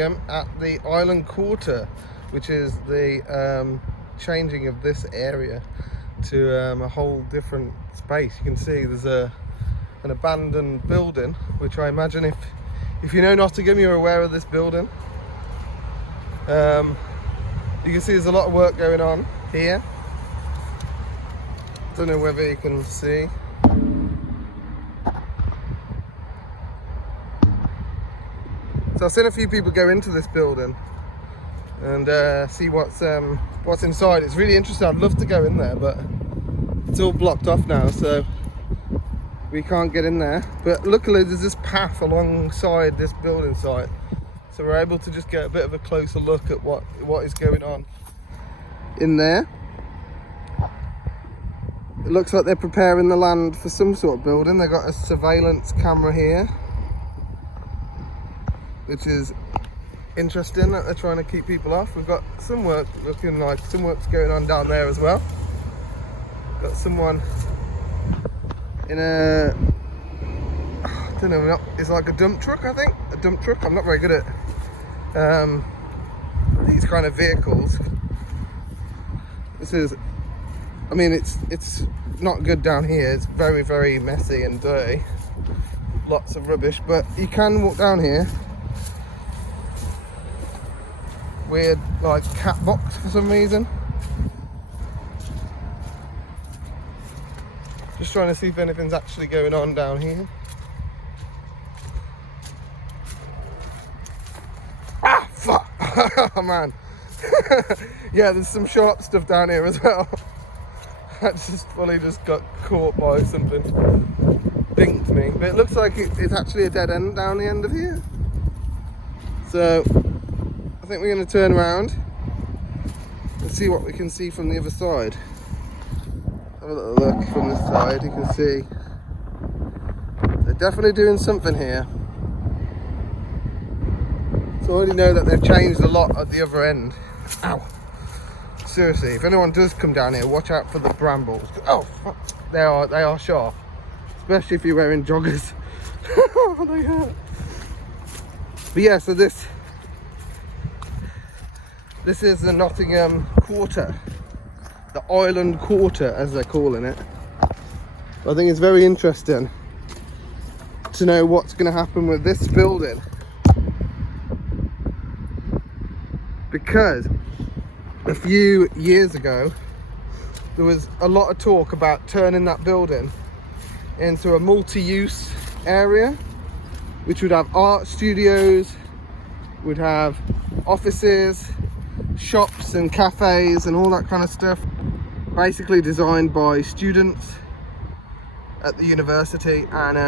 At the Island Quarter, which is the changing of this area to a whole different space. You can see there's an abandoned building, which I imagine if you know Nottingham, you're aware of this building. You can see there's a lot of work going on here. Don't know whether you can see. So I've seen a few people go into this building and see what's inside. It's really interesting. I'd love to go in there, but it's all blocked off now, so we can't get in there. But luckily there's this path alongside this building site, so we're able to just get a bit of a closer look at what is going on in there. It looks like they're preparing the land for some sort of building. They've got a surveillance camera here, which is interesting that they're trying to keep people off. We've got some work, looking like some work's going on down there as well. Got someone in a, I don't know, it's like a dump truck, I think. A dump truck. I'm not very good at these kind of vehicles. This is, I mean, it's not good down here. It's very, very messy and dirty. Lots of rubbish, but you can walk down here. Weird, like, cat box for some reason. Just trying to see if anything's actually going on down here. Ah, fuck! Oh man. Yeah, there's some sharp stuff down here as well. I just fully got caught by something. Dinked me. But it looks like it's actually a dead end down the end of here. So I think we're going to turn around and see what we can see from the other side. Have a little look from this side. You can see they're definitely doing something here. So I already know that they've changed a lot at the other end. Ow! Seriously, if anyone does come down here, watch out for the brambles. Oh, fuck. They are sharp, especially if you're wearing joggers. They hurt. But yeah, so this is the Nottingham Quarter, the Island Quarter as they're calling it. I think it's very interesting to know what's going to happen with this building, because a few years ago there was a lot of talk about turning that building into a multi-use area, which would have art studios, would have offices, shops and cafes and all that kind of stuff, basically designed by students at the university, and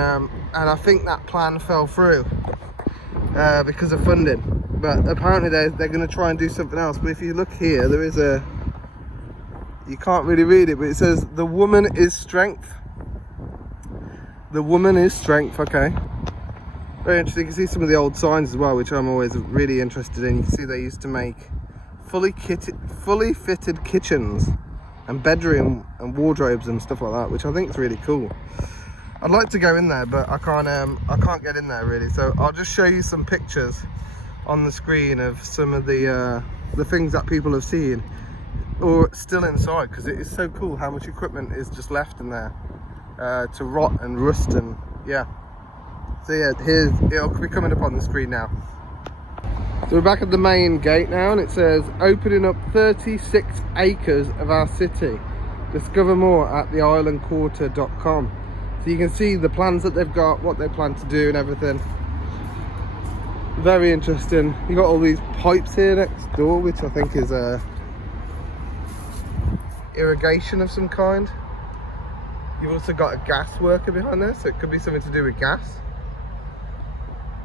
I think that plan fell through because of funding. But apparently they're going to try and do something else. But if you look here, there is a, you can't really read it, but it says the woman is strength. The woman is strength. Okay, very interesting. You can see some of the old signs as well, which I'm always really interested in. You can see they used to make fully fitted kitchens and bedroom and wardrobes and stuff like that, which I think is really cool. I'd like to go in there, but I can't get in there really. So I'll just show you some pictures on the screen of some of the things that people have seen or still inside, because it is so cool how much equipment is just left in there to rot and rust. And yeah, so yeah, it'll be coming up on the screen now. So we're back at the main gate now, and it says opening up 36 acres of our city. Discover more at theislandquarter.com. So you can see the plans that they've got, what they plan to do and everything. Very interesting. You got all these pipes here next door, which I think is irrigation of some kind. You've also got a gas worker behind there, so it could be something to do with gas.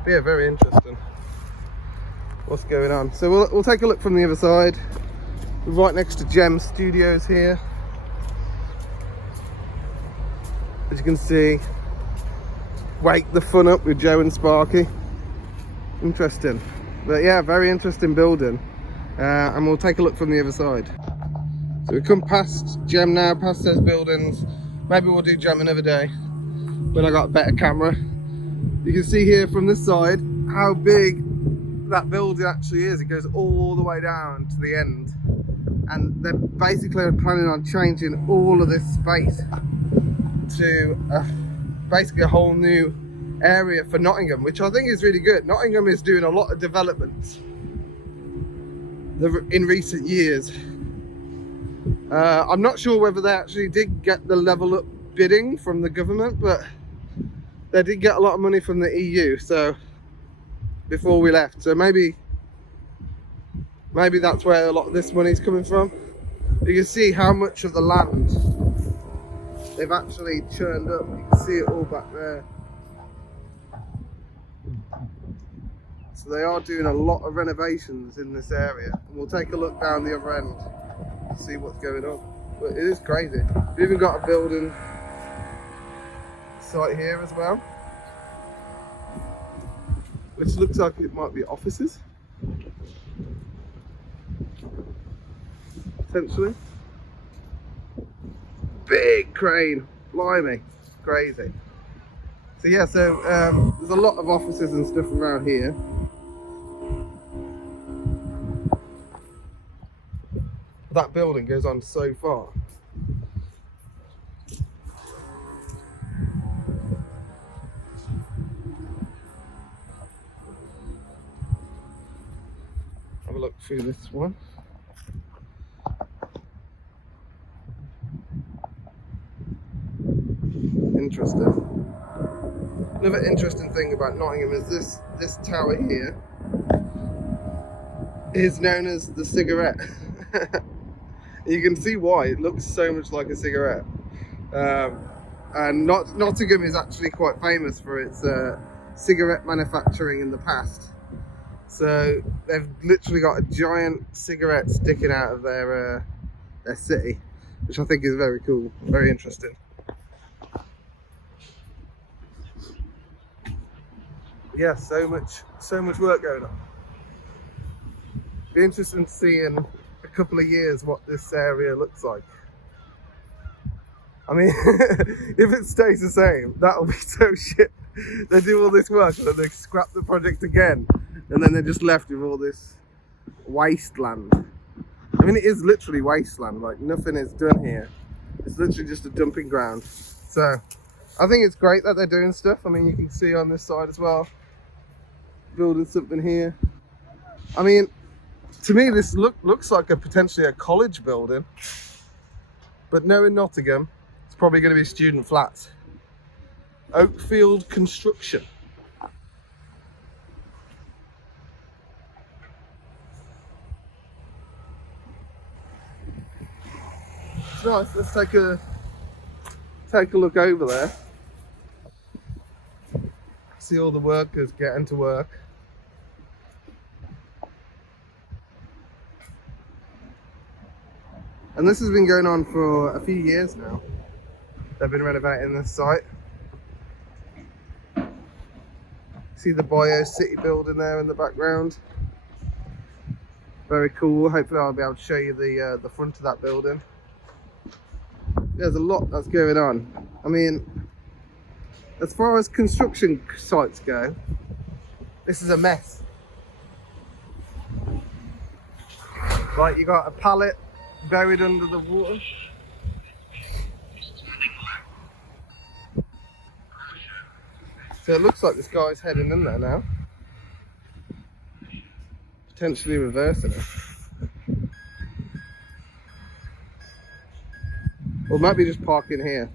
But yeah, very interesting what's going on. So we'll take a look from the other side. We're right next to Gem Studios here. As you can see, wake the fun up with Joe and Sparky. Interesting. But yeah, very interesting building. And we'll take a look from the other side. So we come past Gem now, past those buildings. Maybe we'll do Gem another day when I got a better camera. You can see here from this side how big that building actually is. It goes all the way down to the end, and they're basically planning on changing all of this space to basically a whole new area for Nottingham, which I think is really good. Nottingham is doing a lot of developments in recent years. I'm not sure whether they actually did get the level up bidding from the government, but they did get a lot of money from the EU, so before we left, so maybe that's where a lot of this money is coming from. You can see how much of the land they've actually churned up. You can see it all back there. So they are doing a lot of renovations in this area, and we'll take a look down the other end to see what's going on. But it is crazy. We've even got a building site here as well, which looks like it might be offices, potentially. Big crane, blimey, crazy. So yeah, so there's a lot of offices and stuff around here. That building goes on so far. Have a look through this one. Interesting. Another interesting thing about Nottingham is this tower here is known as the cigarette. You can see why. It looks so much like a cigarette. And Nottingham is actually quite famous for its cigarette manufacturing in the past. So they've literally got a giant cigarette sticking out of their city, which I think is very cool, very interesting. Yeah, so much work going on. Be interesting to see in a couple of years what this area looks like. I mean, if it stays the same, that'll be so shit. They do all this work and then they scrap the project again, and then they're just left with all this wasteland. I mean, it is literally wasteland, like nothing is done here. It's literally just a dumping ground. So I think it's great that they're doing stuff. I mean, you can see on this side as well, building something here. I mean, to me this looks like potentially a college building, but no, in Nottingham it's probably going to be student flats. Oakfield Construction. It's nice. Let's take a look over there. See all the workers getting to work. And this has been going on for a few years now. They've been renovating this site. See the Bio City building there in the background. Very cool. Hopefully I'll be able to show you the front of that building. There's a lot that's going on. I mean, as far as construction sites go, this is a mess. Right, you got a pallet buried under the water. So it looks like this guy's heading in there now. Potentially reversing it. Or maybe just parking here.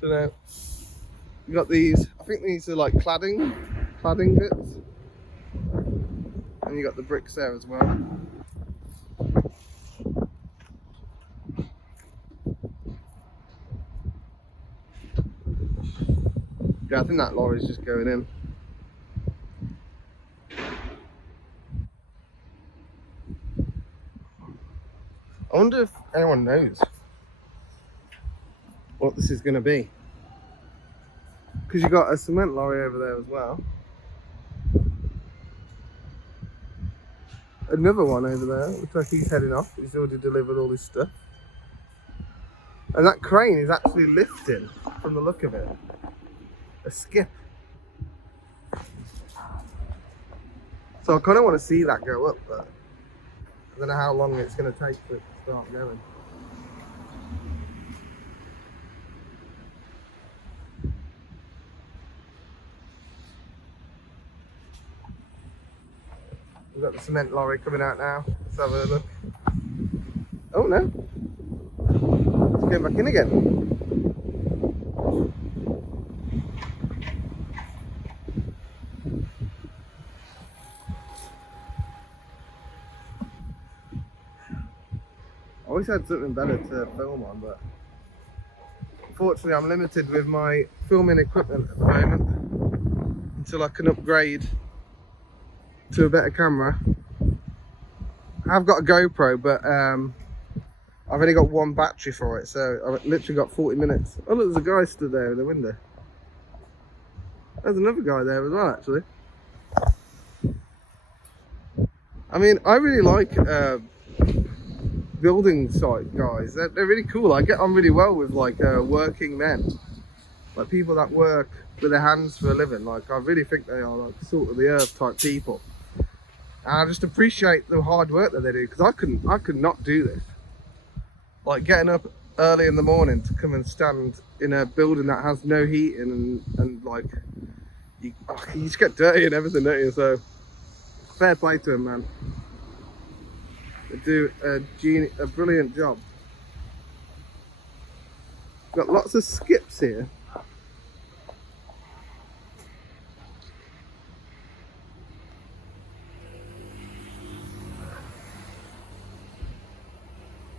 Don't know. You got these, I think these are like cladding bits. And you got the bricks there as well. Yeah, I think that lorry's just going in. I wonder if anyone knows what this is going to be. Because you got a cement lorry over there as well. Another one over there. Looks like he's heading off. He's already delivered all his stuff. And that crane is actually lifting from the look of it. A skip. So I kind of want to see that go up, but I don't know how long it's going to take for it to start going. We've got the cement lorry coming out now. Let's have a look. Oh no, it's going back in again. I always had something better to film on, but unfortunately I'm limited with my filming equipment at the moment until I can upgrade to a better camera. I've got a GoPro, but I've only got one battery for it, so I've literally got 40 minutes. Oh look, there's a guy stood there in the window. There's another guy there as well, actually. I mean, I really like building site guys. They're really cool. I get on really well with like working men, like people that work with their hands for a living. Like I really think they are like salt of the earth type people, and I just appreciate the hard work that they do, because I could not do this. Like getting up early in the morning to come and stand in a building that has no heating and like you just get dirty and everything, don't you? So fair play to them, man. They do a brilliant job. Got lots of skips here.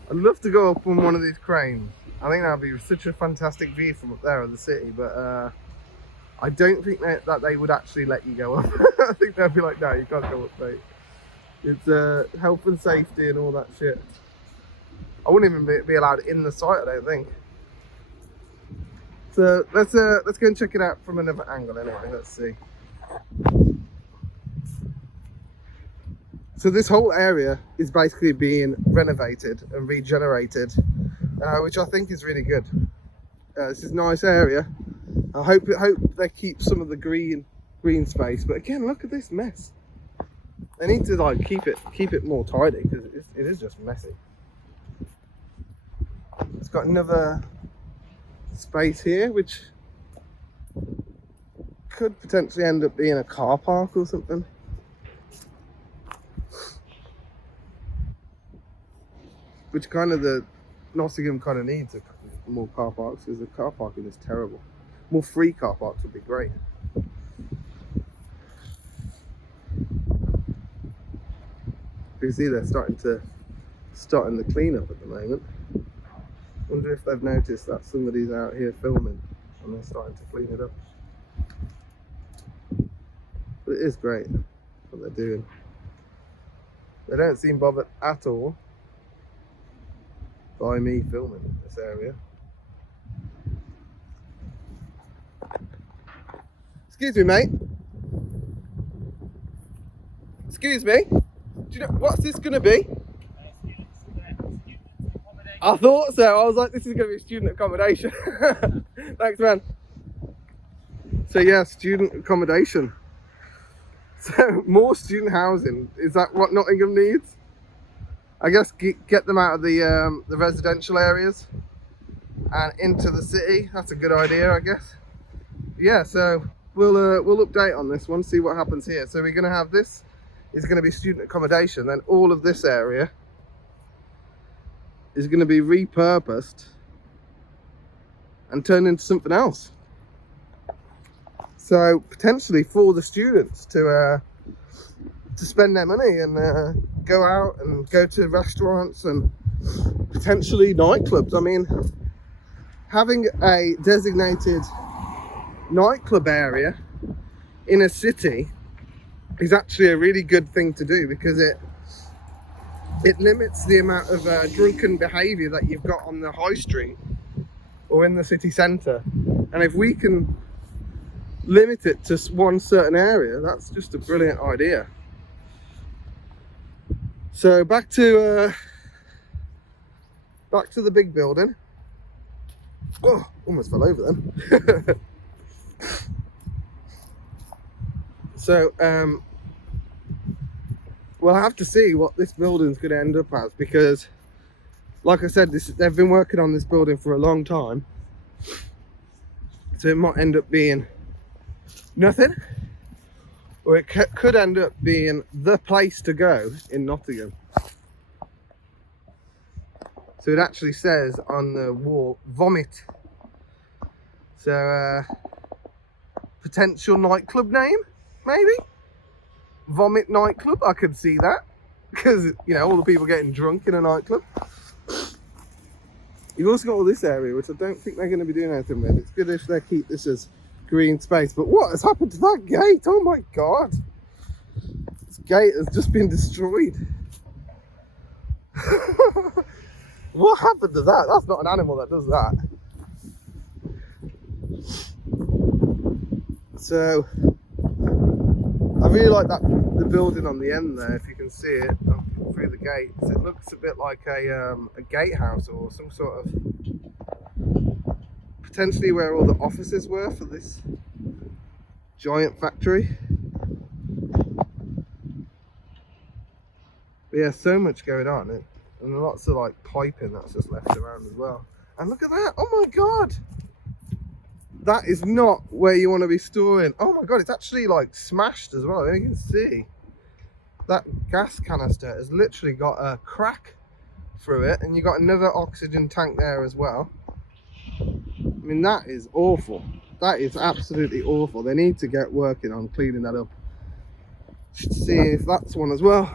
I'd love to go up on one of these cranes. I think that'd be such a fantastic view from up there of the city, but I don't think that they would actually let you go up. I think they'd be like, no, you can't go up, mate. It's health and safety and all that shit. I wouldn't even be allowed in the site, I don't think. So let's go and check it out from another angle anyway. Let's see. So this whole area is basically being renovated and regenerated, which I think is really good. This is a nice area. I hope they keep some of the green space, but again, look at this mess. They need to like keep it more tidy, because it is just messy. It's got another space here which could potentially end up being a car park or something. Which kind of the Nottingham kind of needs more car parks, because the car parking is terrible. More free car parks would be great. You see they're starting the cleanup at the moment. Wonder if they've noticed that somebody's out here filming and they're starting to clean it up. But it is great what they're doing. They don't seem bothered at all by me filming this area. Excuse me, mate. Excuse me. Do you know what's this gonna be? I thought so. I was like, this is gonna be student accommodation. Thanks, man. So yeah, student accommodation. So more student housing. Is that what Nottingham needs? I guess get them out of the residential areas and into the city. That's a good idea, I guess. Yeah, so we'll update on this one, see what happens here. So we're gonna have this is going to be student accommodation, then all of this area is going to be repurposed and turned into something else. So potentially for the students to spend their money and go out and go to restaurants and potentially nightclubs. I mean, having a designated nightclub area in a city is actually a really good thing to do, because it limits the amount of drunken behaviour that you've got on the high street or in the city centre. And if we can limit it to one certain area, that's just a brilliant idea. So back to the big building. Oh, almost fell over then. So we'll have to see what this building's going to end up as, because like I said, they've been working on this building for a long time, so it might end up being nothing, or it could end up being the place to go in Nottingham. So it actually says on the wall, vomit. So potential nightclub name, maybe? Vomit nightclub, I could see that, because, you know, all the people getting drunk in a nightclub. You've also got all this area, which I don't think they're going to be doing anything with. It's good if they keep this as green space, but what has happened to that gate? Oh my god, this gate has just been destroyed. What happened to that? That's not an animal that does that. So I really like that, the building on the end there, if you can see it through the gates. It looks a bit like a gatehouse, or some sort of, potentially where all the offices were for this giant factory. But yeah, so much going on, and lots of like piping that's just left around as well. And look at that, oh my god, that is not where you want to be storing. Oh my god, it's actually like smashed as well. You can see that gas canister has literally got a crack through it, and you got another oxygen tank there as well. I mean, that is awful. That is absolutely awful. They need to get working on cleaning that up. Should see if that's one as well.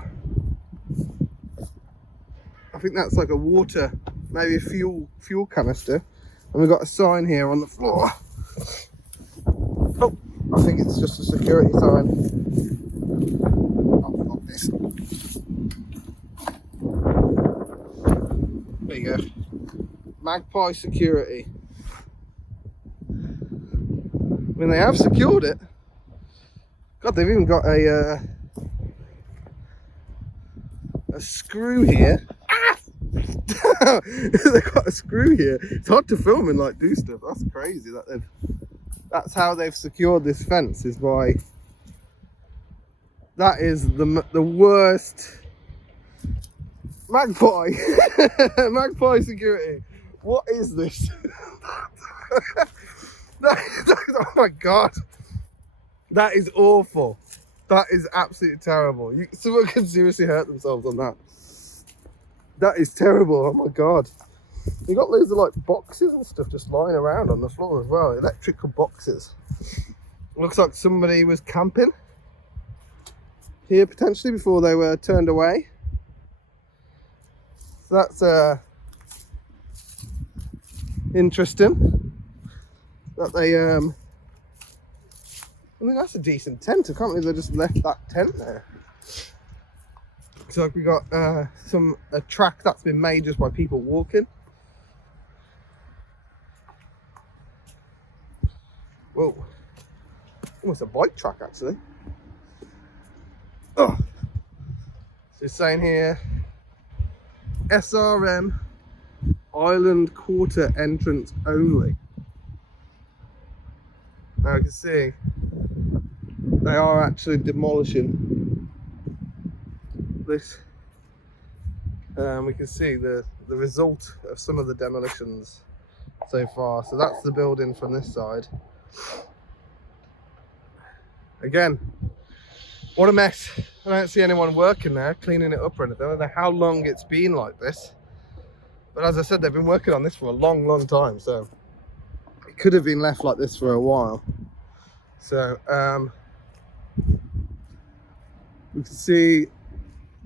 I think that's like a water, maybe a fuel canister. And we've got a sign here on the floor. Oh, I think it's just a security sign. Oh, not this. There you go. Magpie Security. I mean, they have secured it. God, they've even got a screw here. Ah! They've got a screw here. It's hard to film and like do stuff. That's crazy that they've. That's how they've secured this fence, is by. That is the worst. Magpie. Magpie Security. What is this? Oh my god. That is awful. That is absolutely terrible. Someone could seriously hurt themselves on that. That is terrible. Oh my god. You got loads of like boxes and stuff just lying around on the floor as well. Electrical boxes. Looks like somebody was camping here potentially before they were turned away. So that's interesting. That they I mean, that's a decent tent. I can't believe they just left that tent there. So we got a track that's been made just by people walking. Whoa, almost a bike track actually. Oh, so it's saying here, SRM Island Quarter entrance only. Now you can see they are actually demolishing this. We can see the result of some of the demolitions so far. So that's the building from this side. Again, what a mess. I don't see anyone working there cleaning it up or anything. I don't know how long it's been like this, but as I said, they've been working on this for a long time, so it could have been left like this for a while. So we can see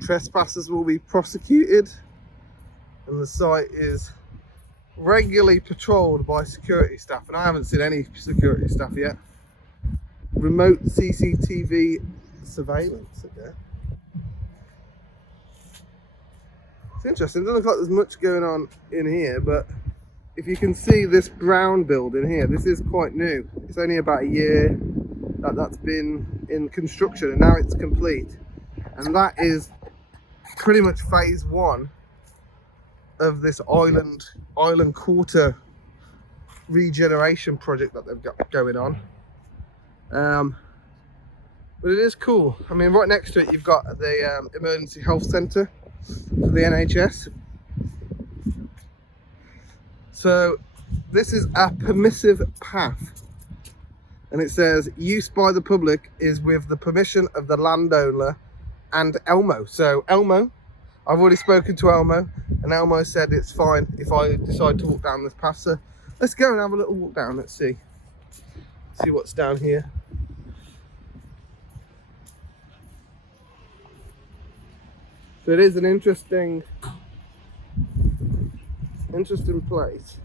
trespassers will be prosecuted, and the site is regularly patrolled by security staff, and I haven't seen any security staff yet. Remote CCTV surveillance, okay. It's interesting, it doesn't look like there's much going on in here, but if you can see this brown building here, this is quite new. It's only about a year that that's been in construction, and now it's complete. And that is pretty much phase one of this island quarter regeneration project that they've got going on. But it is cool. I mean, right next to it, you've got the emergency health centre for the NHS. So this is a permissive path. And it says, use by the public is with the permission of the landowner and Elmo. So Elmo, I've already spoken to Elmo, and Elmo said it's fine if I decide to walk down this path. So let's go and have a little walk down. Let's see what's down here. So it is an interesting place.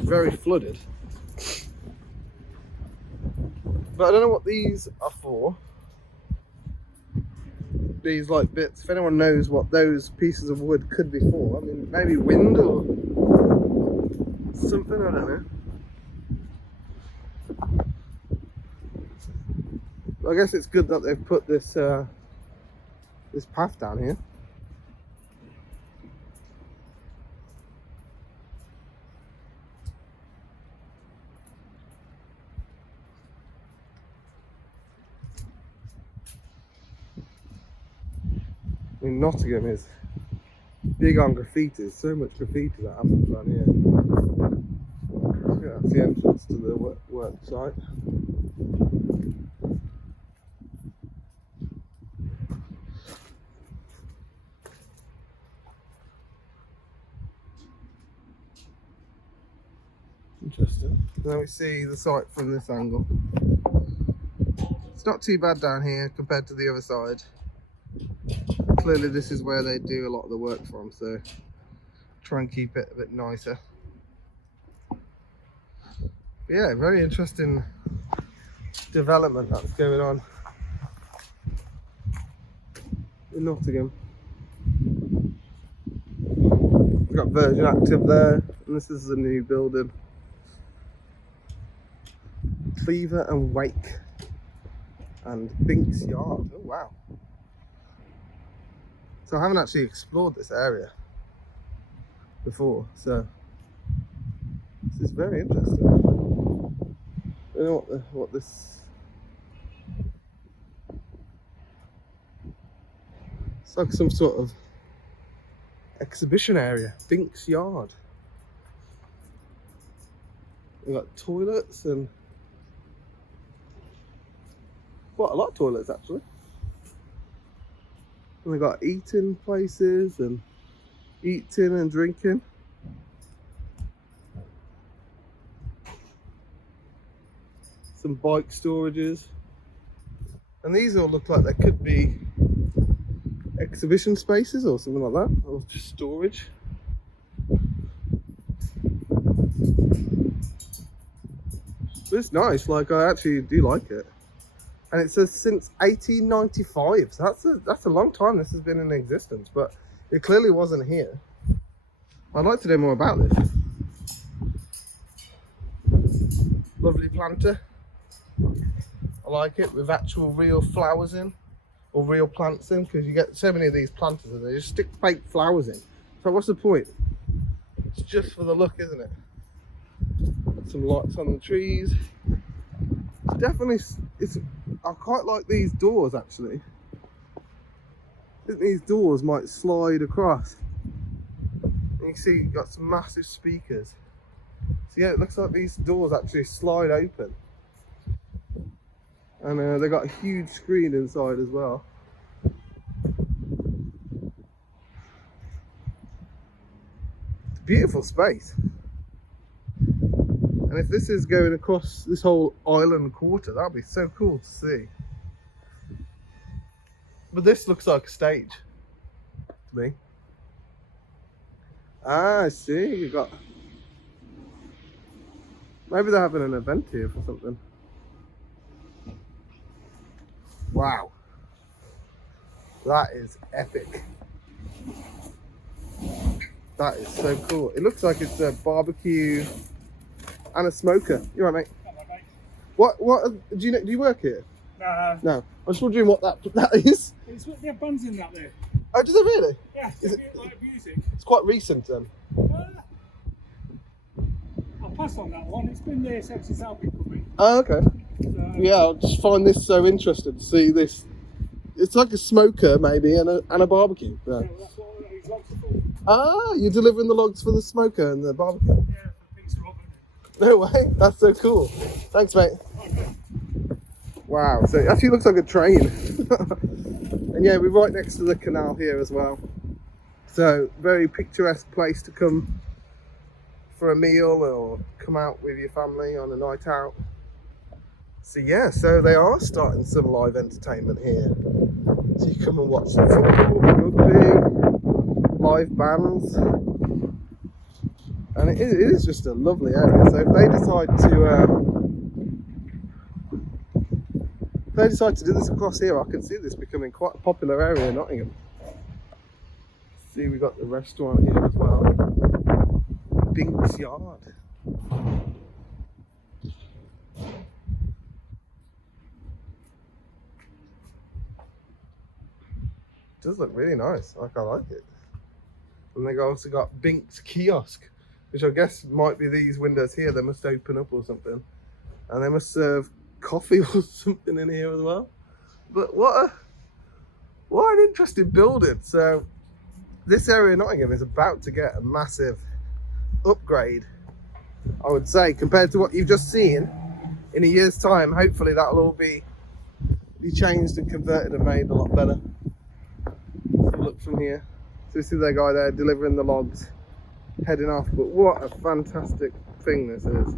Very flooded. But I don't know what these are for. These like bits, if anyone knows what those pieces of wood could be for, I mean, maybe wind or something, I don't know. I guess it's good that they've put this this path down here. I mean, Nottingham is big on graffiti. So much graffiti that happens around here. Yeah, that's the entrance to the work site. Interesting. Now we see the site from this angle. It's not too bad down here compared to the other side. Clearly this is where they do a lot of the work from, so try and keep it a bit nicer. But yeah, very interesting development that's going on in Nottingham. We've got Virgin Active there, and this is the new building. Cleaver and Wake and Binks Yard. Oh wow. So I haven't actually explored this area before, so this is very interesting. I don't know what this... It's like some sort of exhibition area. Binks Yard. We've got toilets and quite a lot of toilets actually. And we got eating places and eating and drinking. Some bike storages. And these all look like they could be exhibition spaces or something like that, or just storage. But it's nice, like I actually do like it. And it says since 1895, so that's a long time this has been in existence, but it clearly wasn't here. I'd like to know more about this. Lovely planter. I like it, with actual real flowers in, or real plants in, because you get so many of these planters and they just stick fake flowers in. So what's the point? It's just for the look, isn't it? Some lights on the trees. Definitely, I quite like these doors actually. I think these doors might slide across. And you can see you've got some massive speakers. So yeah, it looks like these doors actually slide open. And they got a huge screen inside as well. It's a beautiful space. And if this is going across this whole island quarter, that'd be so cool to see. But this looks like a stage to me. Ah, I see. You got... Maybe they're having an event here for something. Wow. That is epic. That is so cool. It looks like it's a barbecue and a smoker. You right, mate? Hello, mate. What do you work here? No. I was wondering what that is. It's what they have buns in that there. Oh, does it really? Yeah, Is it's it- like music. It's quite recent then. I'll pass on that one. It's been there since it's out been coming. Oh, okay. So, Yeah, I just find this so interesting to see this. It's like a smoker maybe and a barbecue. Yeah. Yeah, that's what these logs are for. Ah, you're delivering the logs for the smoker and the barbecue. Yeah, for pizza oven. No way, that's so cool. Thanks, mate. Wow, so it actually looks like a train. And yeah, we're right next to the canal here as well. So very picturesque place to come for a meal or come out with your family on a night out. So yeah, so they are starting some live entertainment here. So you come and watch the football, rugby, live bands. And it is just a lovely area. So if they decide to do this across here, I can see this becoming quite a popular area in Nottingham. See, we got the restaurant here as well. Bink's Yard. Does look really nice. Like, I like it. And they also got Bink's Kiosk, which I guess might be these windows here. They must open up or something, and they must serve coffee or something in here as well. But what an interesting building. So this area of Nottingham is about to get a massive upgrade, I would say, compared to what you've just seen. In a year's time, hopefully that'll all be changed and converted and made a lot better. Have a look from here. So this is that guy there delivering the logs, heading off. But what a fantastic thing this is.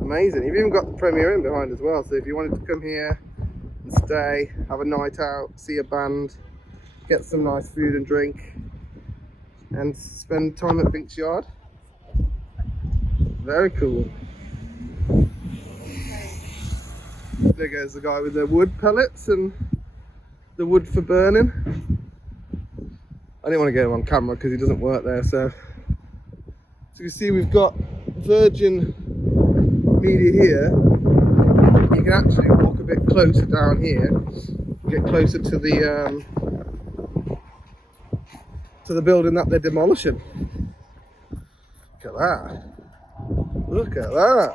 Amazing. You've even got the Premier Inn behind as well. So if you wanted to come here and stay, have a night out, see a band, get some nice food and drink, and spend time at Bink's Yard. Very cool. There goes the guy with the wood pellets and the wood for burning. I didn't want to get him on camera because he doesn't work there. So you can see we've got Virgin Media here. You can actually walk a bit closer down here, get closer to the building that they're demolishing. Look at that. Look at that.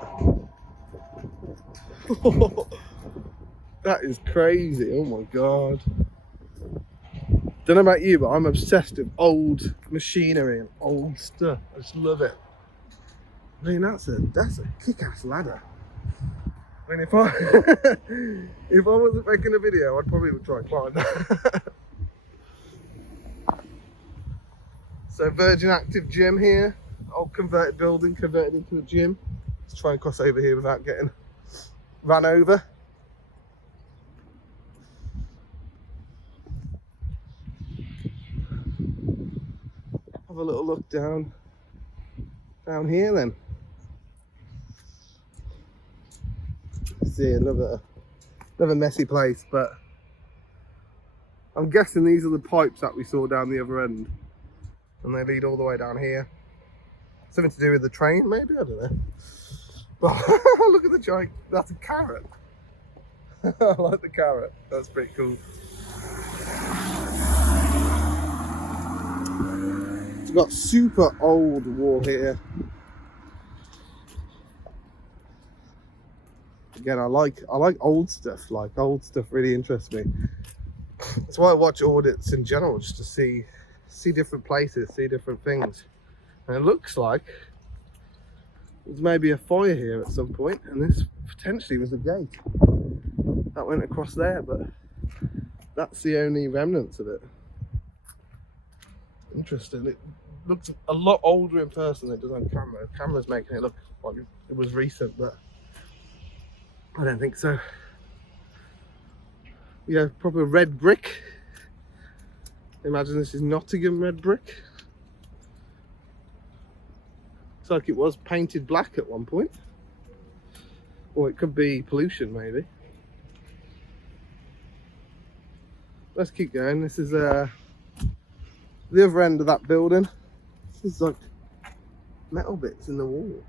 That is crazy. Oh my god. Don't know about you, but I'm obsessed with old machinery and old stuff. I just love it. I mean, that's a kick-ass ladder. I mean, if I wasn't making a video, I'd probably try and climb that. So Virgin Active Gym here, old converted building converted into a gym. Let's try and cross over here without getting ran over. Have a little look down here then. See, another messy place, but I'm guessing these are the pipes that we saw down the other end, and they lead all the way down here. Something to do with the train, maybe, I don't know. But look at the giant, that's a carrot. I like the carrot, that's pretty cool. We've got super old wall here. Again, I like old stuff. Like, old stuff really interests me. That's why I watch audits in general, just to see different places, see different things. And it looks like there's maybe a fire here at some point, and this potentially was a gate that went across there, but that's the only remnants of it. Interesting. It looks a lot older in person than it does on camera. The camera's making it look like it was recent, but I don't think so. Yeah, proper red brick. Imagine this is Nottingham red brick. Looks like it was painted black at one point. Or it could be pollution, maybe. Let's keep going. This is the other end of that building. This is like metal bits in the wall.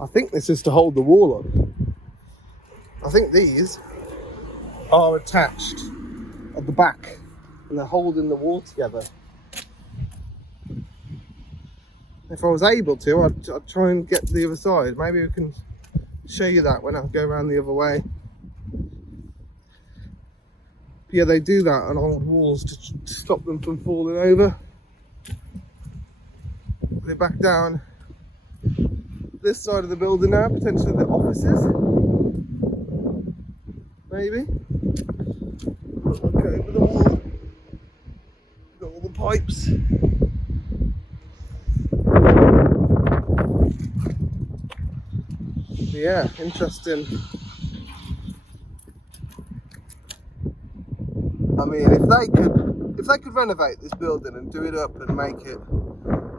I think this is to hold the wall on. I think these are attached at the back and they're holding the wall together. If I was able to, I'd try and get to the other side. Maybe we can show you that when I go around the other way. Yeah, they do that on old walls to stop them from falling over. They're back down this side of the building now, potentially the offices. Maybe. Look over the wall. Got all the pipes. Yeah, interesting. I mean, if they could renovate this building and do it up and make it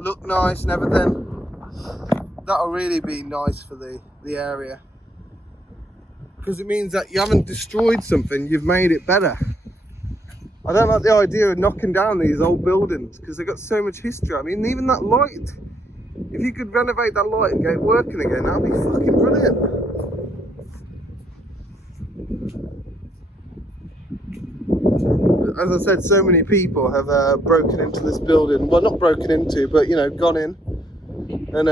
look nice and everything, that'll really be nice for the area, because it means that you haven't destroyed something, you've made it better. I don't like the idea of knocking down these old buildings because they've got so much history. I mean, even that light, if you could renovate that light and get it working again, that'd be fucking brilliant. As I said, so many people have broken into this building. Well, not broken into, but you know, gone in. And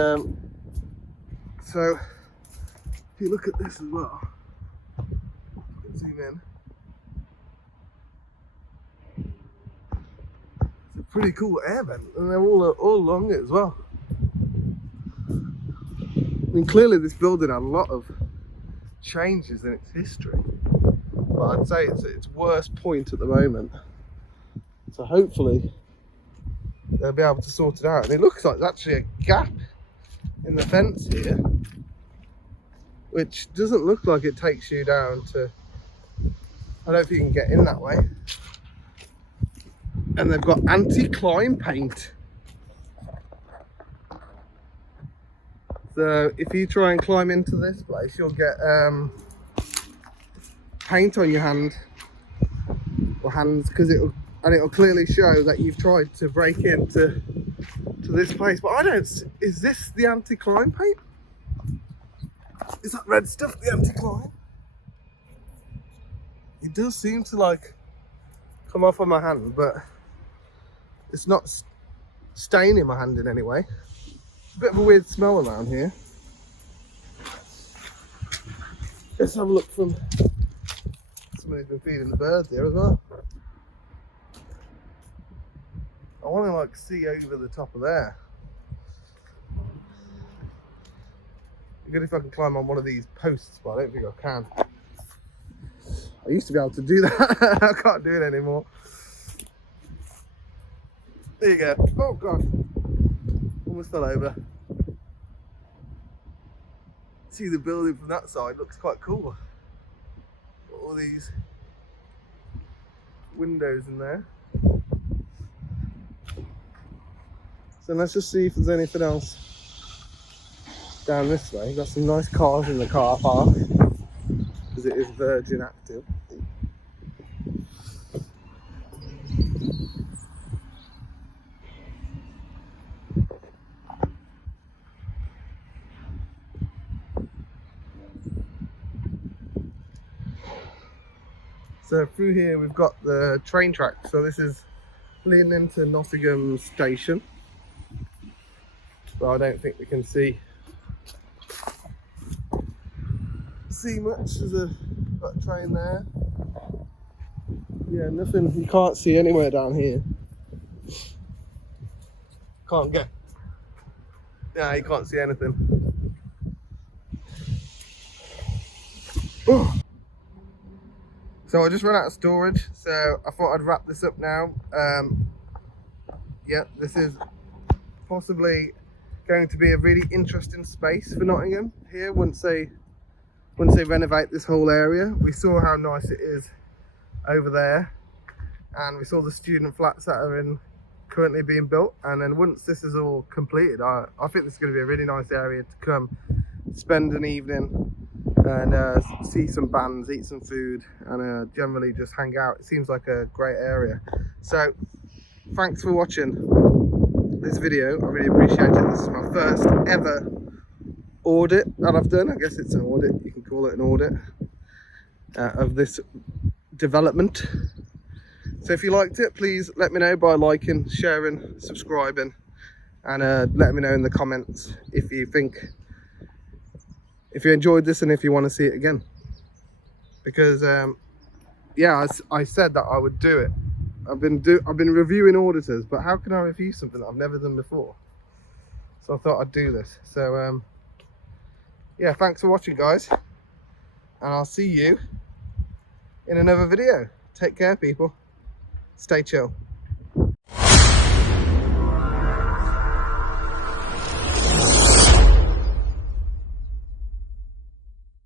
so if you look at this as well, zoom in. It's a pretty cool air vent, and they're all along it as well. I mean, clearly this building had a lot of changes in its history, but I'd say it's at its worst point at the moment. So hopefully they'll be able to sort it out. And it looks like there's actually a gap in the fence here, which doesn't look like it takes you down to, I don't know if you can get in that way. And they've got anti-climb paint. So if you try and climb into this place, you'll get paint on your hand or hands, because it'll clearly show that you've tried to break into this place. But I don't. Is this the anti-climb paint? Is that red stuff the anti-climb? It does seem to like come off on my hand, but it's not staining my hand in any way. It's a bit of a weird smell around here. Let's have a look from somebody's been feeding the birds here as well. I want to like see over the top of there. It'd be good if I can climb on one of these posts, but I don't think I can. I used to be able to do that. I can't do it anymore. There you go. Oh god. Almost fell over. See the building from that side, looks quite cool. Got all these windows in there. So let's just see if there's anything else down this way. Got some nice cars in the car park, because it is Virgin Active. So through here we've got the train track. So this is leading into Nottingham station. But I don't think we can see much. There's got a train there. Yeah, nothing. You can't see anywhere down here. Can't get. Yeah, you can't see anything. So I just ran out of storage, so I thought I'd wrap this up now. Yeah, this is possibly going to be a really interesting space for Nottingham here once they renovate this whole area. We saw how nice it is over there, and we saw the student flats that are currently being built, and then once this is all completed, I think this is going to be a really nice area to come spend an evening and see some bands, eat some food, and generally just hang out. It seems like a great area. So thanks for watching this video. I really appreciate it. This is my first ever audit that I've done. I guess it's an audit, you can call it an audit of this development. So if you liked it, please let me know by liking, sharing, subscribing, and let me know in the comments if you enjoyed this and if you want to see it again, because yeah, I said that I would do it. I've been reviewing auditors, but how can I review something that I've never done before? So I thought I'd do this. So yeah, thanks for watching, guys, and I'll see you in another video. Take care, people. Stay chill.